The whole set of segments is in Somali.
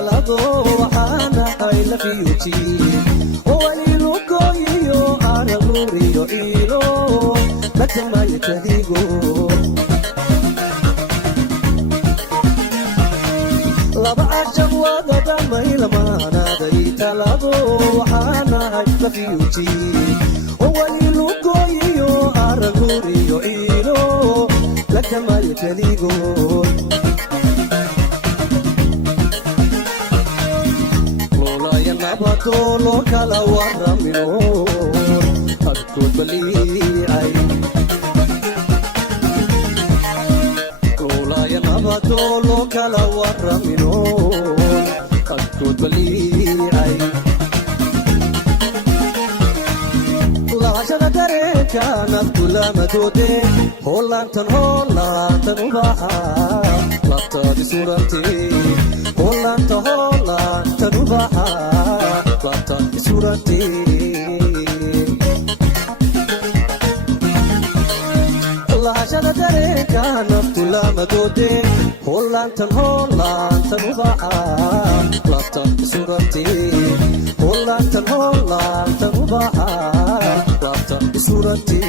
talado waxaana hayla fiyuti walilu koyo araguriyo ilo lakamay kadigo laba ajab wada maylamana day talado waxaana hayla fiyuti walilu koyo araguriyo ilo lakamay kadigo Nabatolo kala waramino Adkut bali'ay Kulaya nabatolo kala waramino Adkut bali'ay Lahashana dareka natkula matode Holantan ubaha Lata di surati Holantan ubaha Lata di surati Lahashana dareka natkula matode Holantan ubaha Lata di surati Holantan ubaha Lata di surati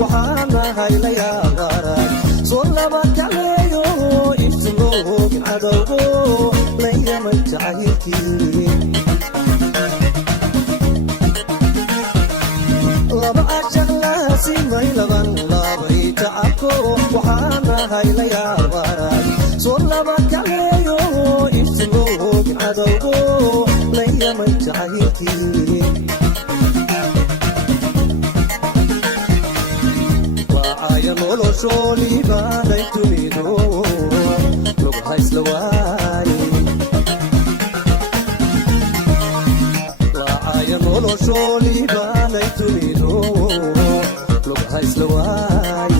waxaana haylaya qaran soo laba kaleeyo iftiloog cadowgo layamay jacaylkii laba ajalaasi maylaban labay tacabko waxaana haylaya qaran soo laba kaleeyo iftiloog cadowgo layamay jacaylkii Nolo sholi banay tumido log haislaway la aya nolo sholi banay tumido log haislaway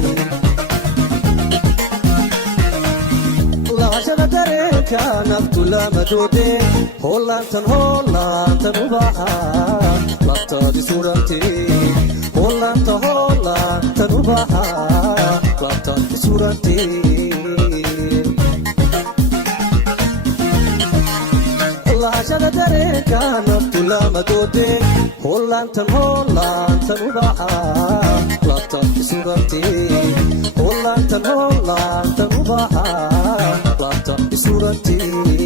la shana dareka naftula madode holantan ubaha lata di surati holantan ubaha Lata di surati Lahashana dareka naftula madode Holantan ubaha Lata di surati Holantan ubaha Lata di surati